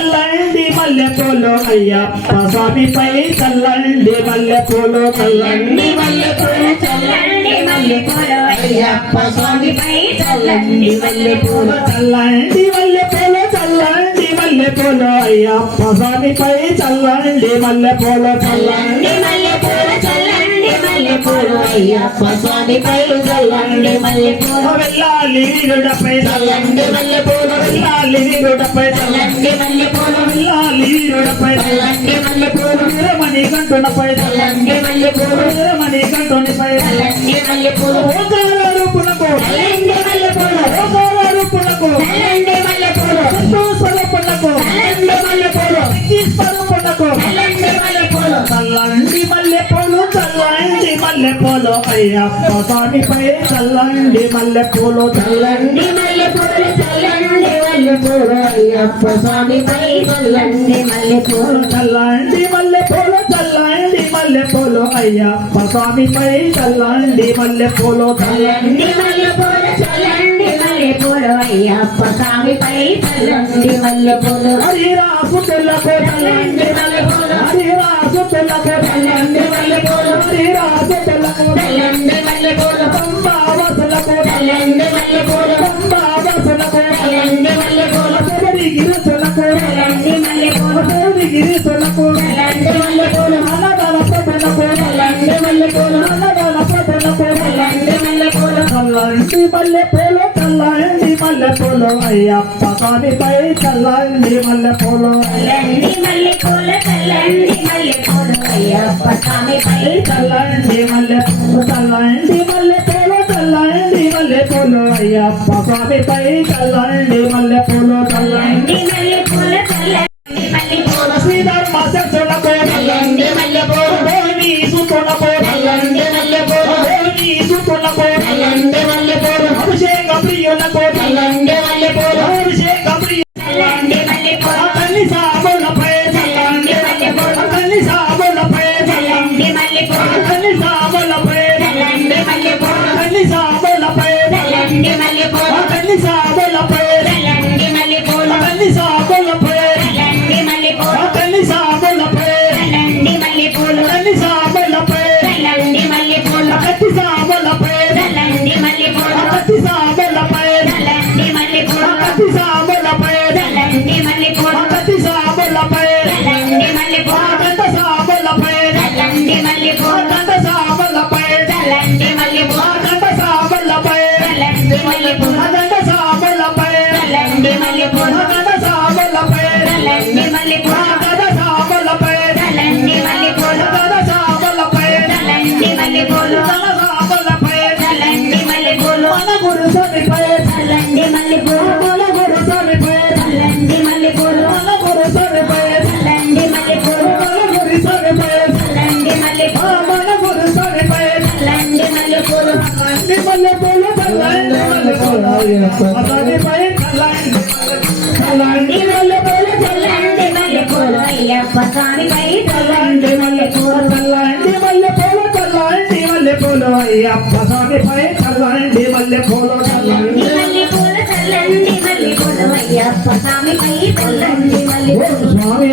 చల్లండి మల్లెపూలు అయ్యప్ప స్వామిపై చల్లండి మల్లెపూలు చల్లండి మల్లెపూలు చల్లండి మల్లెపూలు అయ్యప్ప స్వామిపై చల్లండి మల్లెపూలు చల్లండి మల్లెపూలు చల్లండి మల్లెపూలు అయ్యప్ప స్వామిపై చల్లండి మల్లెపూలు చల్లండి మల్లెపూలు చల్లండి మల్లెపూలు అయ్యప్ప స్వామిపై చల్లండి మల్లెపూలు వెళ్ళాలి వీరుడపై చల్లండి మల్లెపూలు వెళ్ళాలి వీరుడపై చల్లండి మల్లెపూలు వెళ్ళాలి వీరుడపై చల్లండి మల్లెపూలు వీరమణి కంఠునపై చల్లండి మల్లెపూలు వీరమణి కంఠునిపై చల్లండి మల్లెపూలు ఓంకార రూపునకు చల్లండి మల్లెపూలు ఓంకార రూపునకు చల్లండి మల్లెపూలు సంతోషరూపునకు చల్లండి మల్లెపూలు ఈశ్వరూపునకు చల్లండి మల్లెపూలు చల్లండి మల్లెపూలు చల్లండి మల్లెపూలు అయ్యప్ప స్వామిపై చల్లండి మల్లెపూలు చల్లండి మల్లెపూలు చల్లండి మల్లెపూలు అయ్యప్ప స్వామిపై చల్లండి మల్లెపూలు చల్లండి మల్లెపూలు చల్లండి మల్లెపూలు అయ్యప్ప స్వామిపై చల్లండి మల్లెపూలు చల్లండి మల్లెపూలు చల్లండి మల్లెపూలు అయ్యప్ప స్వామిపై చల్లండి మల్లెపూలు హరిరాసు పిల్లకు చల్లండి మల్లెపూలు హరిరాసు పిల్లకు చల్లండి మల్లెపూలు హరిరాసు పిల్లకు చల్లండి మల్లెపూలు పంబావసులకు చల్లండి మల్లెపూలు పంబావసులకు చల్లండి మల్లెపూలు గిరిసులకు చల్లండి మల్లెపూలు గిరిసులకు చల్లండి మల్లెపూలు అలగల ప్రజలకు చల్లండి మల్లెపూలు అలగల ప్రజలకు చల్లండి మల్లెపూలు చల్లండి మల్లెపూలు చల్లండి మల్లెపూలు అయ్యప్ప స్వామిపై చల్లండి మల్లెపూలు చల్లండి మల్లెపూలు చల్లండి మల్లెపూలు అయ్యప్ప స్వామిపై చల్లండి మల్లెపూలు చల్లండి మల్లెపూలు చల్లండి మల్లెపూలు అయ్యప్ప స్వామిపై చల్లండి మల్లెపూలు చల్లండి మల్లెపూలు చల్లండి మల్లెపూలు శ్రీధర్మ శిక్షణకు చల్లండి మల్లెపూలు భోని సుతునకు చల్లండి మల్లెపూలు భోని సుతునకు చల్లండి మల్లెపూలు అభిషేక ప్రియులకు చల్లండి మల్లెపూలు అభిషేక ప్రియ చల్లండి మల్లెపూలు తల్లి సాబులపై చల్లండి మల్లెపూలు తల్లి సాబులపై చల్లండి మల్లెపూలు తల్లి సాబులపై చల్లండి మల్లెపూలు తల్లి సాబులపై చల్లండి మల్లెపూలు తల్లి సాబులపై చల్లండి మల్లెపూలు తల్లి సాబులపై చల్లండి మల్లెపూలు తల్లి సాబులపై చల్లండి మల్లెపూలు తల్లి సాబులపై చల్లండి మల్లెపూలు కత్తి సాబులపై చల్లండి మల్లెపూలు కత్తి సాబులపై చల్లండి మల్లెపూలు కత్తి సాబులపై చల్లండి మల్లెపూలు కత్తి సాబులపై చల్లండి మల్లెపూలు కంట సాబులపై చల్లండి మల్లెపూలు కంట సాబులపై చల్లండి మల్లెపూలు కంట సాబులపై చల్లండి మల్లెపూలు కంట సాబులపై చల్లండి మల్లెపూలు కంట సాబులపై చల్లండి మల్లెపూలు కంట సాబులపై చల్లండి మల్లెపూలు కంట సాబులపై చల్లండి మల్లెపూలు కంట సాబులపై చల్లండి మల్లెపూలు మన గురు స్వామిపై చల్లండి మల్లెపూలు మన గురు స్వామిపై చల్లండి మల్లెపూలు మన గురు స్వామిపై చల్లండి మల్లెపూలు మన గురు స్వామిపై చల్లండి మల్లెపూలు మన గురు స్వామిపై చల్లండి మల్లెపూలు చల్లండి మల్లెపూలు చల్లండి మల్లెపూలు స్వామిపై చల్లండి మల్లెపూలు చల్లండి మల్లెపూలు అయ్యప్ప స్వామిపై చల్లండి మల్లెపూలు చల్లండి మల్లెపూలు చల్లండి మల్లెపూలు అయ్యప్ప స్వామిపై చల్లండి మల్లెపూలు చల్లండి మల్లెపూలు చల్లండి మల్లెపూలు అయ్యప్ప స్వామిపై చల్లండి మల్లెపూలు స్వామి